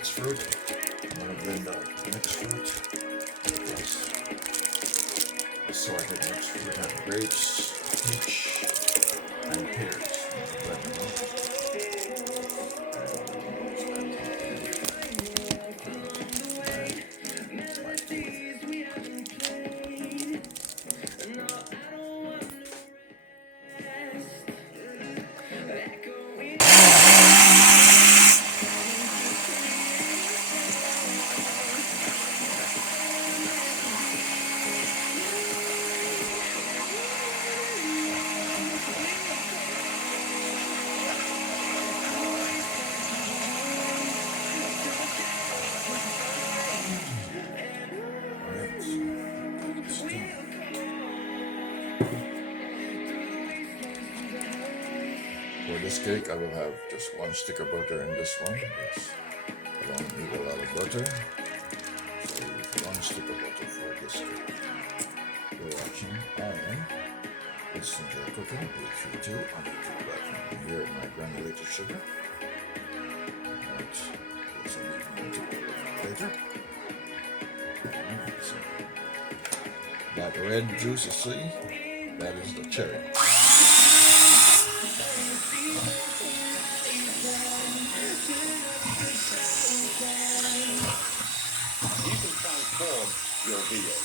mixed fruit. I'm going to blend out mixed fruit. Yes. Assorted mixed fruit. I have grapes, peach, and pears. Blend them out. For this cake, I will have just 1 stick of butter in this one. Yes. I don't need a lot of butter. So 1 stick of butter for this cake. You're watching on Winston GeL cooking 832 on YouTube platform. Here my granulated sugar. Right. There's a meat to go later. So that red juice you see, that is the cherry. You can transform your veal.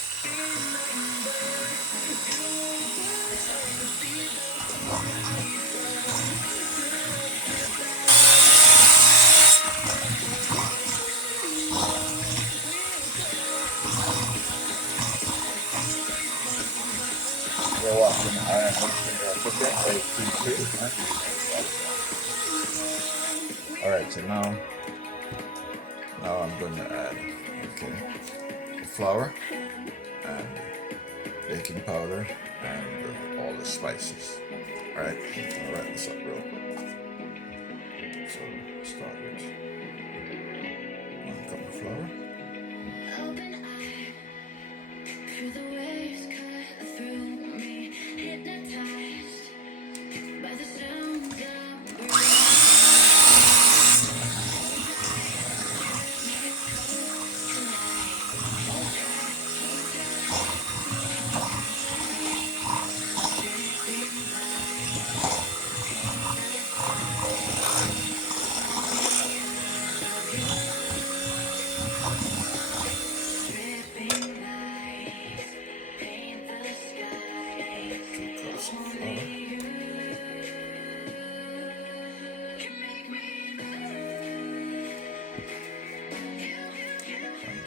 You're watching Iron Winston GeL cooking 832. Alright, so now I'm going to add the flour and baking powder and all the spices. Alright, I'll write this up real quick. So start with 1 cup of flour.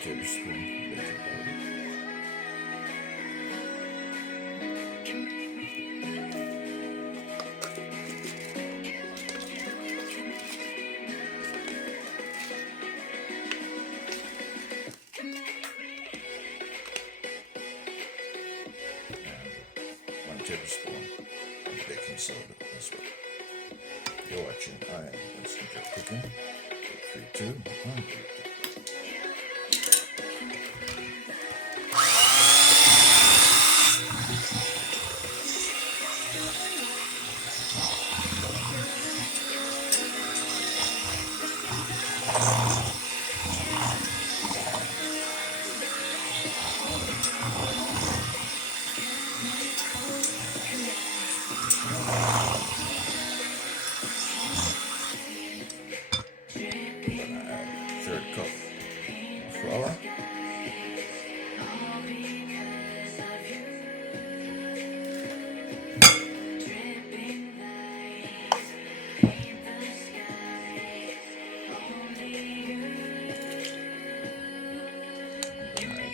Tablespoon baking powder. And 1 tablespoon of baking soda as well. You're watching Iron Winston GeL cooking 832 on YouTube. Flour.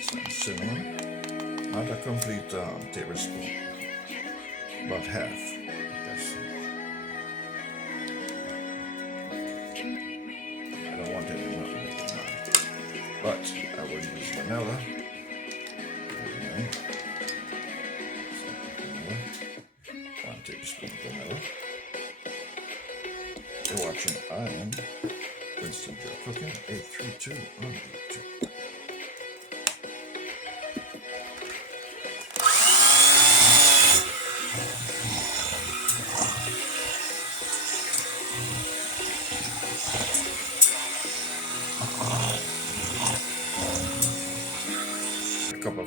Some cinnamon. Not a complete tablespoon, about half. That's it. I don't want any nutmeg in mine, but I will use vanilla. Okay. 1 tablespoon of vanilla. You're watching Iron Winston GeL cooking 832 on YouTube.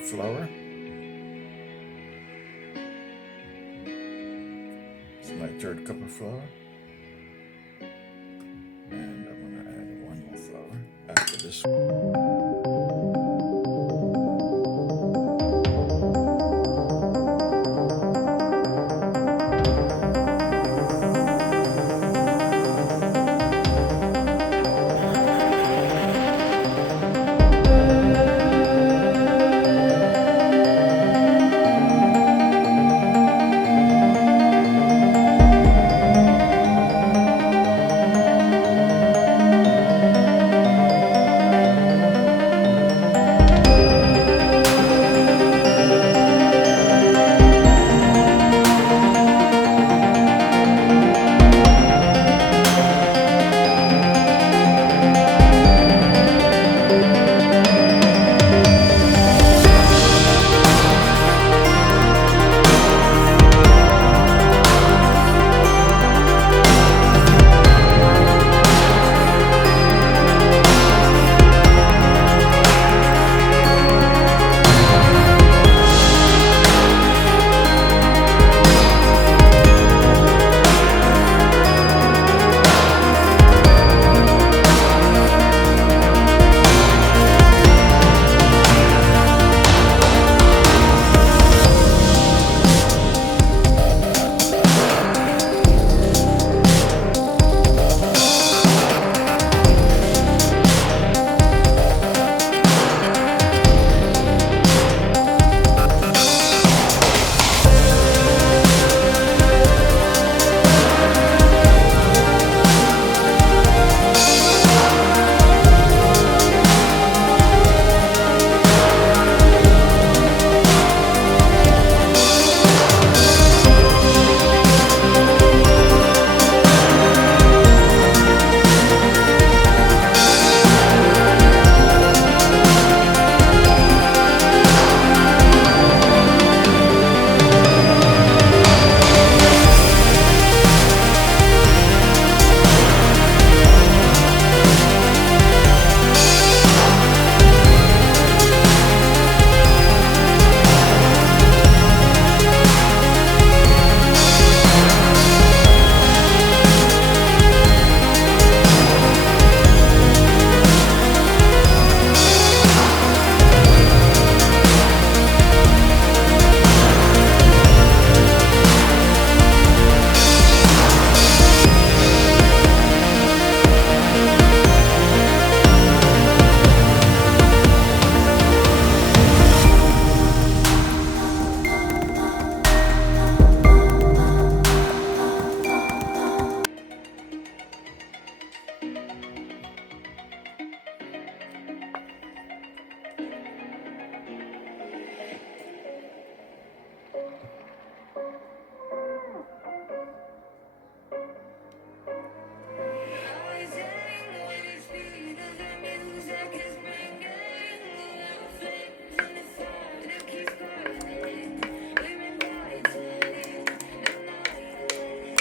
flour. It's my 3rd cup of flour. And I'm gonna add 1 more flour after this.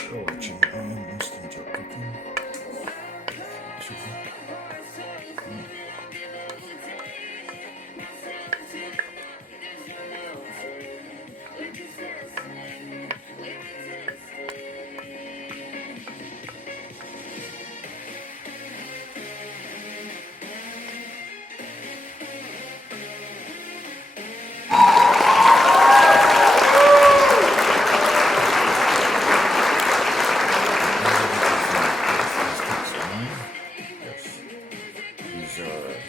You're watching Winston GeL cooking.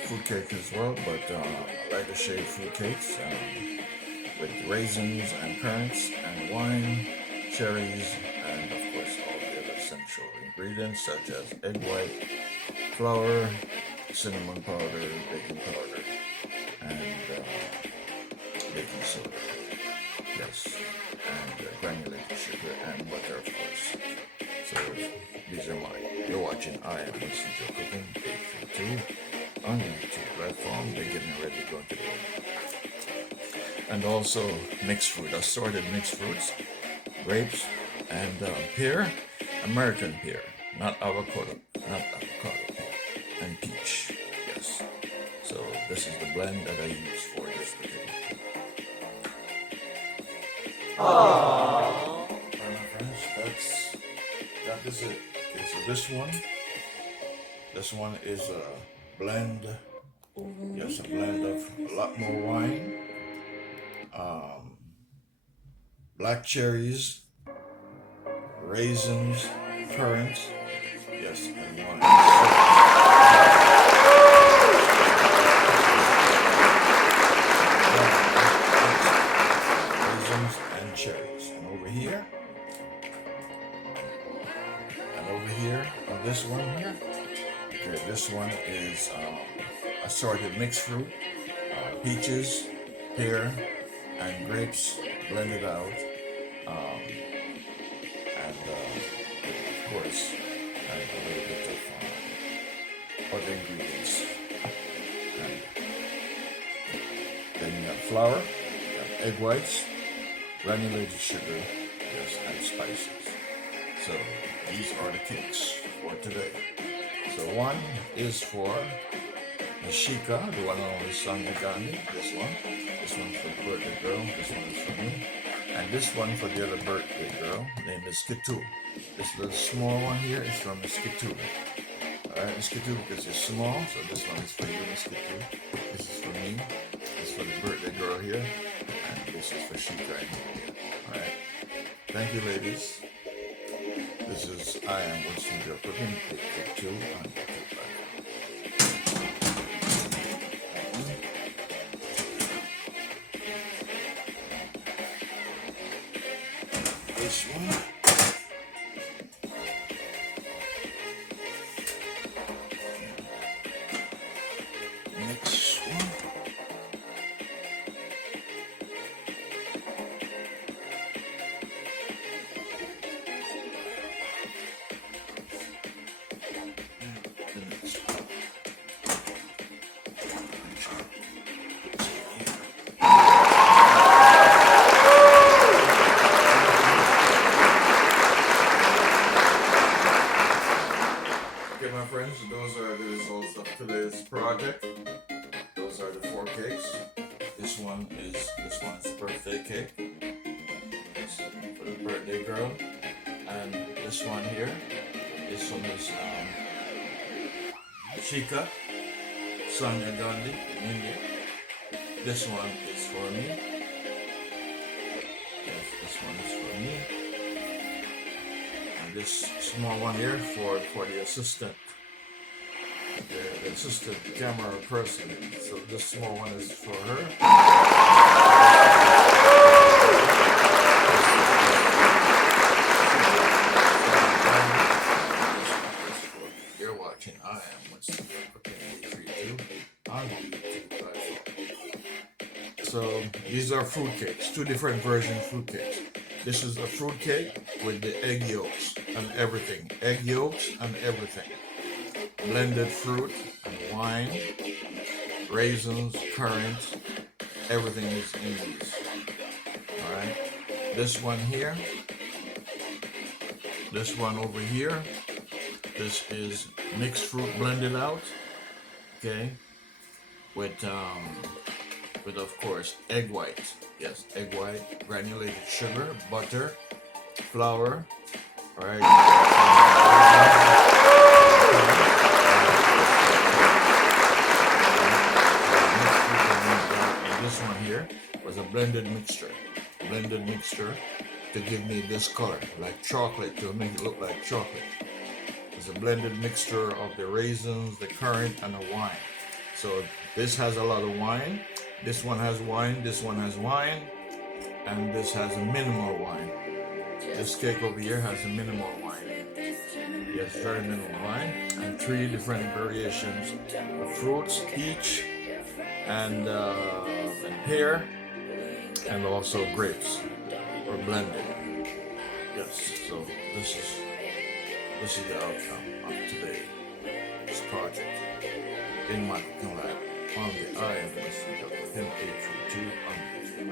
Fruit cake as well, but lighter shade fruit cakes with raisins and currants and wine, cherries, and of course all the other essential ingredients such as egg white, flour, cinnamon powder, baking powder, and baking soda. Yes, and granulated sugar and butter, of course. So these are mine. You're watching I Am Winston GeL Cooking, Day 32 on the YouTube platform. They're getting ready to go into the oven. And also mixed fruit, assorted mixed fruits, grapes and pear, American pear, not avocado pear, and peach. Yes. So this is the blend that I use for this particular cake. Alright, my friends, that is it. Okay, so this one is a blend. Yes, a blend of a lot more wine, black cherries, raisins, currants, yes, and wine. Raisins and cherries. And over here, on this one here, okay, this one is assorted mixed fruit, peaches, pear, and grapes blended out, and of course, and a little bit of other ingredients. And then you have flour, you have egg whites, granulated sugar, yes, and spices. So these are the cakes for today. So one is for the Shika, the one on the Sonia Gandhi, this one. This one's for the birthday girl, this one is for me. And this one for the other birthday girl, named Miss Kitu. This little small one here is from Miss Kitu. Alright, Miss Kitu, because it's small, so this one is for you, Miss Kitu. This is for me. This is for the birthday girl here. And this is for Shika. Alright. Thank you, ladies. This is I Am Winston GeL cooking. Take 2 on YouTube. This one. Next one. Okay, my friends, those are the results of today's project. Those are the 4 cakes. This one is birthday cake. It's for the birthday girl. And this one here is from this Shika, Sonia Gandhi in India. This one is for me. Yes, this one is for me. And this small one here for the assistant. The assistant camera person. So this small one is for her. You're watching I Am Winston GeL cooking 832 on YouTube platform. So these are fruit cakes, 2 different version fruit cakes. This is a fruit cake with the egg yolks and everything. Egg yolks and everything. Blended fruit and wine, raisins, currants, everything is in these. Alright. This one here. This one over here. This is mixed fruit blended out. Okay. With of course egg white. Yes, egg white, granulated sugar, butter, flour. Alright. This one here was a blended mixture to give me this color, like chocolate, to make it look like chocolate. It's a blended mixture of the raisins, the currant, and the wine. So this has a lot of wine. This one has wine. This one has wine, and this has a minimal wine. This cake over here has a minimal wine. Yes, very minimal wine, and 3 different variations of fruits each. And pear, and also grapes, or blended. Yes, so this is the outcome of today's project in my cooking lab on the I Am Winston GeL cooking 832 on YouTube.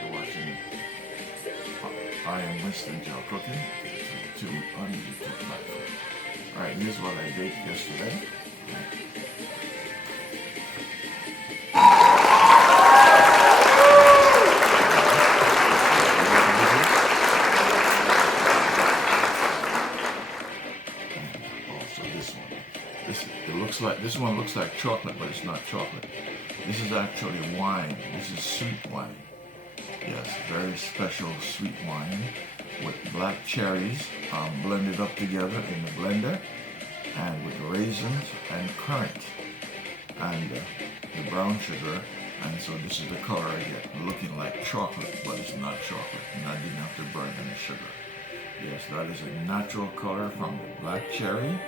You're watching I Am Winston GeL cooking 832 on YouTube platform. All right, here's what I baked yesterday. one looks like chocolate, but it's not chocolate. This is actually wine. This is sweet wine. Yes, very special sweet wine with black cherries blended up together in the blender, and with raisins and currants and the brown sugar. And so this is the color I get, looking like chocolate, but it's not chocolate, and I didn't have to burn any sugar. Yes, that is a natural color from the black cherries,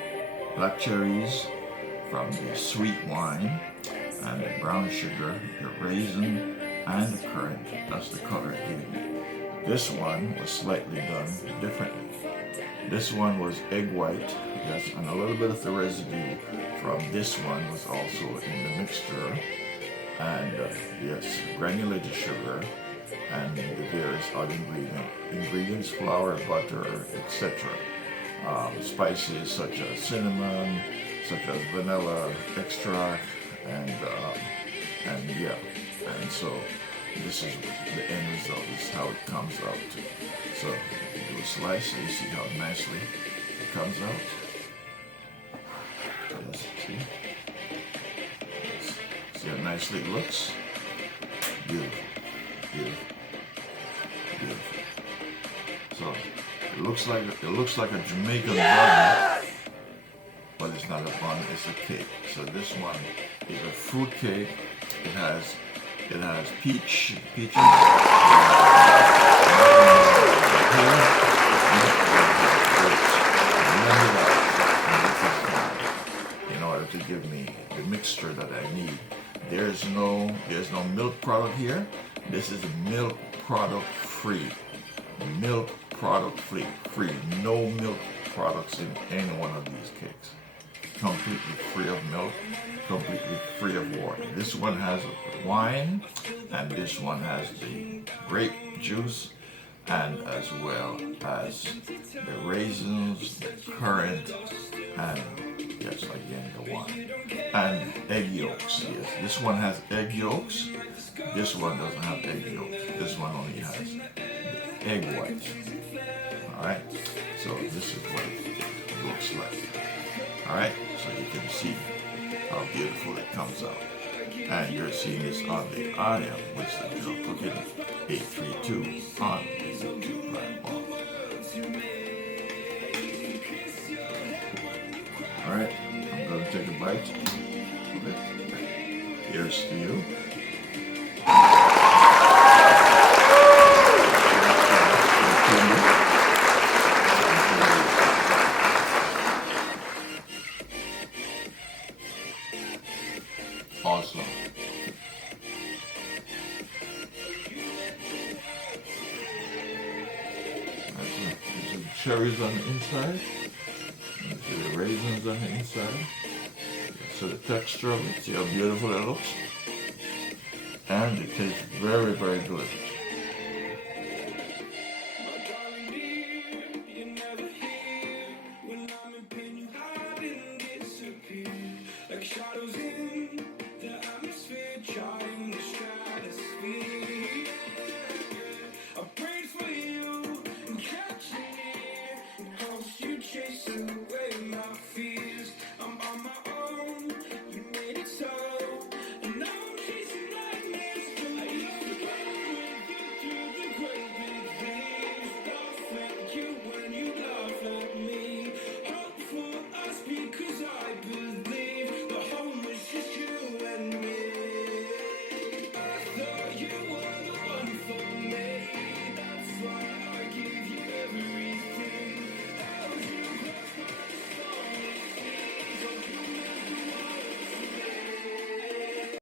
from the sweet wine, and the brown sugar, the raisin, and the currant. That's the color it gave me. This one was slightly done differently. This one was egg white, yes, and a little bit of the residue from this one was also in the mixture. And yes, granulated sugar and the various other ingredients, flour, butter, etc. Spices such as cinnamon, such as vanilla extract, and yeah, and so this is the end result. This is how it comes out. So you do a slice, you see how nicely it comes out. Yes, see? Yes. See how nicely it looks? Beautiful, beautiful, beautiful. So it looks like a Jamaican bun, but it's not a bun, it's a cake. So this one is a fruit cake. It has peaches. In order to give me the mixture that I need. There's no milk product here. This is milk product free. Milk product free. No milk products in any one of these cakes. Completely free of milk, completely free of water. This one has wine, and this one has the grape juice, and as well as the raisins, the currant, and yes, again the wine, and egg yolks. Yes, this one has egg yolks. This one doesn't have egg yolks. This one only has the egg whites. All right. So this is what it looks like. All right. So you can see how beautiful it comes out. And you're seeing this on the I Am Winston GeL Cooking 832 on the YouTube platform. Alright, I'm going to take a bite of it. Here's to you. Awesome. There's some cherries on the inside. See the raisins on the inside. So the texture of it, see how beautiful it looks? And it tastes very, very good.